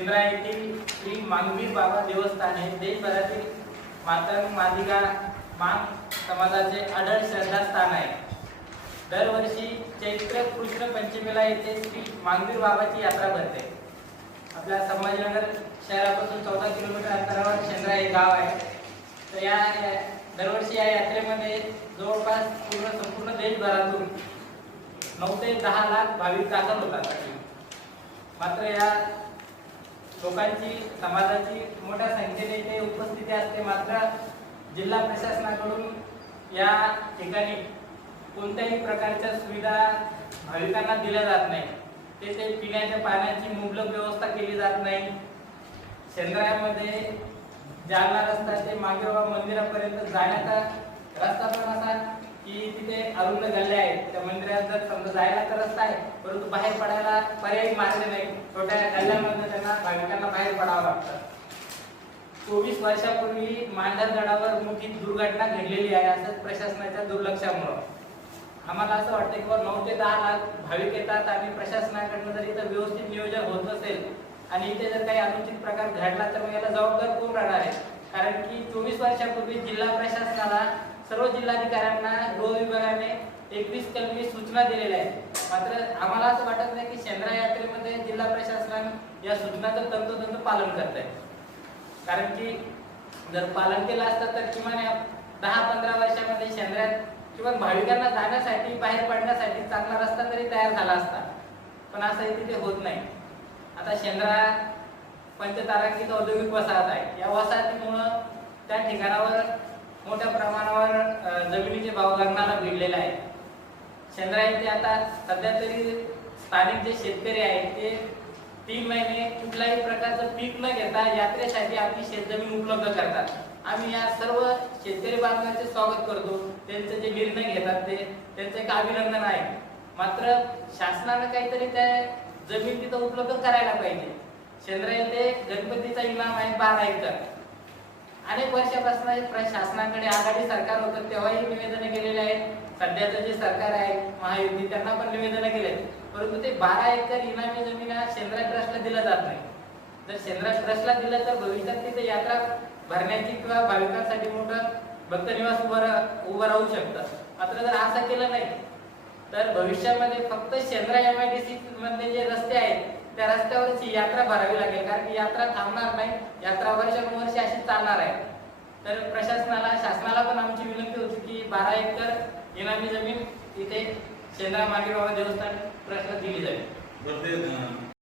शेंद्रा येथील श्री मांगवीर बाबा देवस्थान हे देशभरातील मातंग मादिगा मांग समाजाचे आढळ श्रद्धास्थान आहे। दरवर्षी चैत्र कृष्ण पंचमीला येथे श्री मांगवीर बाबाची यात्रा भरते। आपल्या संभाजीनगर शहरापासून 14 किलोमीटर अंतरावर शेंद्रा हे गाव आहे। तर या दरवर्षी या यात्रेमध्ये जवळपास संपूर्ण देशभरातून 9 ते 10 लाख भाविक दाखल होतात। मात्र या लोकांची समाजाची मोठ्या संख्येने इथे उपस्थिती असते। मात्र जिल्हा प्रशासनाकडून या ठिकाणी कोणत्याही प्रकारच्या सुविधा भाविकांना दिल्या जात नाही। तेथे पिण्याच्या पाण्याची मुबलक व्यवस्था केली जात नाही। शेंद्रामध्ये जालना रस्ता ते मांगेबाबा मंदिरापर्यंत जाण्याचा रस्ता पण असा की तिथे अरुंद गल्ल्या आहेत। त्या मंदिरात जर समजा जायला तर रस्ता आहे, परंतु बाहेर पडायला पर्यायी मार्ग नाही। छोट्या गल्ल्यामध्ये त्यांना भाविकांना बाहेर पडावं लागतं। 24 वर्षापूर्वी मांढरगडावर मोठी दुर्घटना घडलेली आहे, असंच प्रशासनाच्या दुर्लक्षामुळे। आम्हाला असं वाटतं की 9 ते 10 लाख भाविक येतात आणि प्रशासनाकडून जर इथं व्यवस्थित नियोजन होत नसेल आणि इथे जर काही अनुचित प्रकार घडला तर मग याला जबाबदार कोण राहणार आहे? कारण की 24 वर्षापूर्वी जिल्हा प्रशासनाला सर्व जिल्हाधिकाऱ्यांना गृह विभागाने 21 कलमी सूचना दिलेल्या आहेत। मात्र आम्हाला असं वाटत नाही की शेंद्रा यात्रेमध्ये जिल्हा प्रशासनाने या सूचनाचं तंतोतंत पालन करत आहे। कारण की जर पालन केलं असतं तर किमान 10-15 वर्षामध्ये शेंद्र्यात किंवा भाविकांना जाण्यासाठी बाहेर पडण्यासाठी चांगला रस्ता तरी तयार झाला असता, पण असं तिथे होत नाही। आता शेंद्रा पंचतारांकित औद्योगिक वसाहत आहे। या वसाहतीमुळे त्या ठिकाणावर मोठ्या प्रमाणावर जमिनीचे भाव गगनाला भिडलेले आहेत। शेंद्रा येथे आता सध्या तरी स्थानिक जे शेतकरी आहेत ते 3 महिने कुठल्याही प्रकारचं पीक न घेता यात्रेसाठी आपली शेतजमीन उपलब्ध करतात। आम्ही या सर्व शेतकरी बांधवांचे स्वागत करतो। त्यांचे जे निर्णय घेतात त्यांचे एक अभिनंदन आहे। मात्र शासनाने काहीतरी त्या जमीन तिथं उपलब्ध करायला पाहिजे। शेंद्रा येथे गणपतीचा इनाम आहे 12 एकर। अनेक वर्षापासून शासनाकडे आघाडी सरकार होतं तेव्हाही निवेदन केलेले आहेत। सध्याचं जे सरकार आहे महायुती त्यांना पण निवेदन केले, परंतु ते 12 एकर इनामी जमीन शेंद्रा ट्रस्टला दिलं जात नाही। जर शेंद्रा ट्रस्टला दिलं तर भविष्यात तिथे यात्रा भरण्याची किंवा भाविकांसाठी मोठं भक्तनिवास उभं राहू शकतं। मात्र जर असं केलं नाही तर भविष्यामध्ये फक्त शेंद्रा MIDC मधले जे रस्ते आहेत त्या रस्त्यावरच ही यात्रा भरावी लागेल। कारण की यात्रा थांबणार नाही, यात्रा वर्षानुवर्षे अशी चालणार आहे। तर प्रशासनाला शासनाला पण आमची विनंती होती की 12 एकर इनामी जमीन इथे शेंद्रा मांगवीर बाबा देवस्थान ट्रस्टला दिली जाईल।